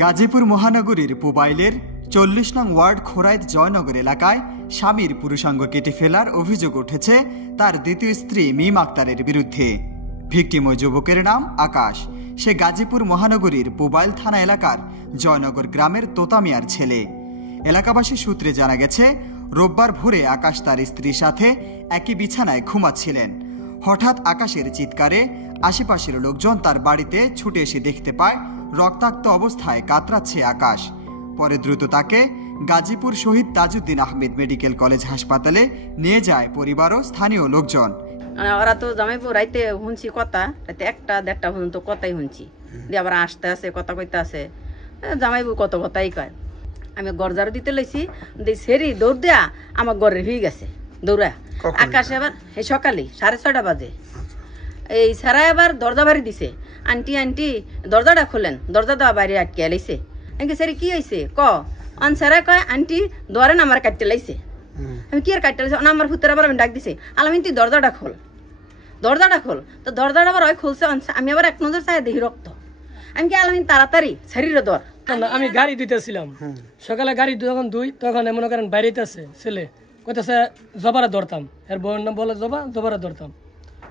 গাজীপুর মহানগরীর পুবাইলের ৪০ নং ওয়ার্ড খোরাইত জয়নগর এলাকায় স্বামীর পুরুষাঙ্গ কেটে ফেলার অভিযোগ উঠেছে তার দ্বিতীয় স্ত্রী মিম আক্তারের বিরুদ্ধে। ভিকটিম ওই যুবকের নাম আকাশ। সে গাজীপুর মহানগরীর পুবাইল থানা এলাকার জয়নগর গ্রামের তোতামিয়ার ছেলে। এলাকাবাসী সূত্রে জানা গেছে, রোববার ভোরে আকাশ তার স্ত্রীর সাথে একই বিছানায় ঘুমাচ্ছিলেন। হঠাৎ আকাশের চিৎকারে আশেপাশের লোকজন তার বাড়িতে ছুটে এসে দেখতে পায় রক্তাক্ত অবস্থায় কাতরাচ্ছে আকাশ। পরে দ্রুত তাকে গাজীপুর শহীদ তাজউদ্দিন আহমেদ মেডিকেল কলেজ হাসপাতালে নিয়ে যায় পরিবার ও স্থানীয় লোকজন। ওরা তো জামাইপুর রাইতে শুনছি কথা, রাইতে 1-1:30 পর্যন্ত কথাই শুনছি, দিয়ে আবার আসতে আসে কথা কইতে আসে, জামাইপুর কত কথাই কয়। আমি গরজারও দিতে লইছি, দিয়ে সেরি দৌড় দেয়া আমার ঘরে হয়ে গেছে দৌড়া। আকাশে আবার এই সকালে 6:30 বাজে এই সারা আবার দরজা বাড়ি দিছে, আন্টি আন্টি দরজাটা খোলেন, দরজা দেওয়া বাইরে আটকে লাইছে। আমি সেরি কি হয়েছে ক অন সারা কয় আন্টি ধরেন আমার কাটতে লাইছে। আমি কি আর কাটতে লাইছে আমার ভূতের আবার আমি ডাক দিছে, আলামিন তুই দরজাটা খোল, দরজাটা খোল। তো দরজাটা আবার ওই খুলছে, আমি আবার এক নজর চাই দেখি রক্ত। আমি কি আলামিন তাড়াতাড়ি শরীরে ধর। আমি গাড়ি দিতেছিলাম, সকালে গাড়ি যখন দুই তখন মনে করেন বাইরেতে আছে ছেলে কইতেছে জবারা ধরতাম, এর বউয়ের নাম বলে জবারা ধরতাম।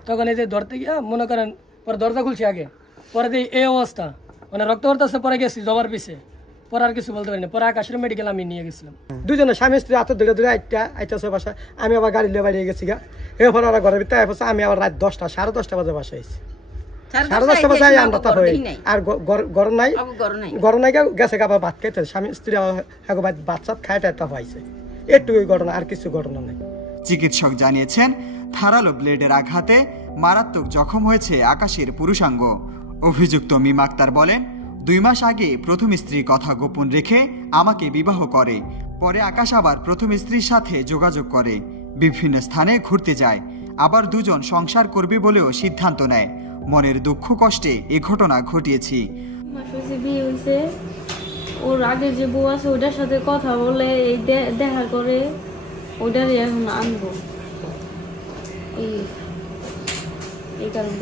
তখন এই যে ধরতে গিয়া মনে করেন পরে দরজা খুলছি আগে, পরে দিয়ে এই অবস্থা মানে রক্ত ভরতেছে, পরে গেছি জবার পিছে, পরে আর কিছু বলতে পারি না। পরে আকাশের মেডিকেল আমি নিয়ে গেছিলাম। দুজনে স্বামী স্ত্রী হাতে ধরে ধরে আইতেছে বাসা। আমি আবার গাড়ি লিয়ে বাড়িয়ে গেছি গা। এরপর ওরা ঘরের ভিতরে আসছে, আমি আবার রাত 10টা 10:30 বাজে বাসা আইছি। 10:30 বাজে আমরা তা হই আর গরম নাই গেছে আবার ভাত খাইতে, স্বামী স্ত্রী বাচ্চা খাইতে তা পাইছে। এটুকুই ঘটনা, আর কিছু ঘটনা নেই। চিকিৎসক জানিয়েছেন, ধারালো ব্লেডের আঘাতে মারাত্মক জখম হয়েছে আকাশের পুরুষাঙ্গ। অভিযুক্ত মিম আক্তার বলেন, 2 মাস আগে প্রথম স্ত্রী কথা গোপন রেখে আমাকে বিবাহ করে। পরে আকাশ আবার প্রথম স্ত্রীর সাথে যোগাযোগ করে, বিভিন্ন স্থানে ঘুরতে যায়, আবার দুজন সংসার করবে বলেও সিদ্ধান্ত নেয়। মনের দুঃখ কষ্টে এ ঘটনা ঘটিয়েছি। ওর আগে যে বউ আছে ওটার সাথে কথা বলে দেখা করে ওটারই এখন আনবো এই কারণে।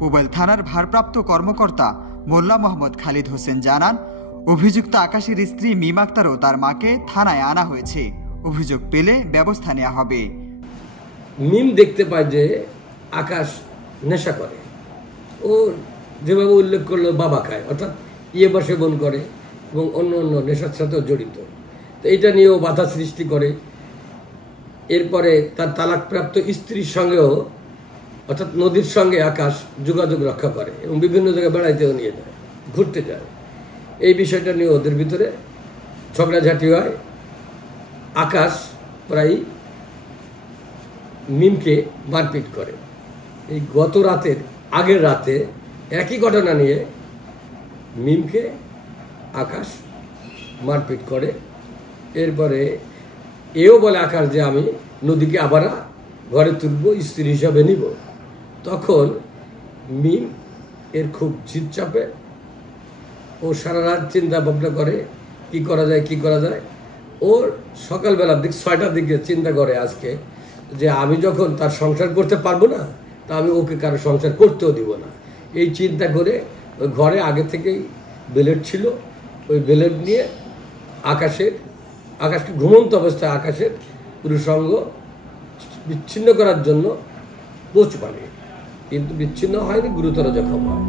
পুবাইল থানার ভারপ্রাপ্ত কর্মকর্তা মোল্লা মোহাম্মদ খালিদ হোসেন জানান, অভিযুক্ত আকাশের স্ত্রী মিম আক্তারও তার মাকে থানায় আনা হয়েছে। অভিযোগ পেলে ব্যবস্থা নেওয়া হবে। মিম দেখতে পায় যে আকাশ নেশা করে, ও যেভাবে উল্লেখ করলো বাবা খায়, অর্থাৎ ইয়েবা সেবন করে এবং অন্য অন্য নেশার সাথেও জড়িত। তো এটা নিয়েও বাধা সৃষ্টি করে। এরপরে তার তালাকপ্রাপ্ত স্ত্রীর সঙ্গেও অর্থাৎ নদীর সঙ্গে আকাশ যোগাযোগ রক্ষা করে এবং বিভিন্ন জায়গায় বেড়াইতেও নিয়ে যায়, ঘুরতে যায়। এই বিষয়টা নিয়ে ওদের ভিতরে ঝগড়াঝাটি হয়। আকাশ প্রায় মিমকে মারপিট করে। এই গত রাতের আগের রাতে একই ঘটনা নিয়ে মিমকে আকাশ মারপিট করে। এরপরে এও বলে আকাশ যে আমি নদীকে আবার ঘরে তুলব, স্ত্রী হিসাবে নিব। তখন মিম এর খুব জিদ চাপে, ও সারা রাত চিন্তা ভাবনা করে কি করা যায়। ওর সকালবেলার দিক 6টার দিকে চিন্তা করে আজকে যে আমি যখন তার সংসার করতে পারবো না, তা আমি ওকে কারো সংসার করতেও দিব না। এই চিন্তা করে ওই ঘরে আগে থেকেই ব্লেড ছিল, ওই ব্লেড নিয়ে আকাশকে ঘুমন্ত অবস্থায় আকাশের পুরুষাঙ্গ বিচ্ছিন্ন করার জন্য পোচ বানে, কিন্তু বিচ্ছিন্ন হয়নি, গুরুতর জখম হয়।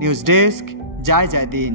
নিউজ ডেস্ক, জয় দিন।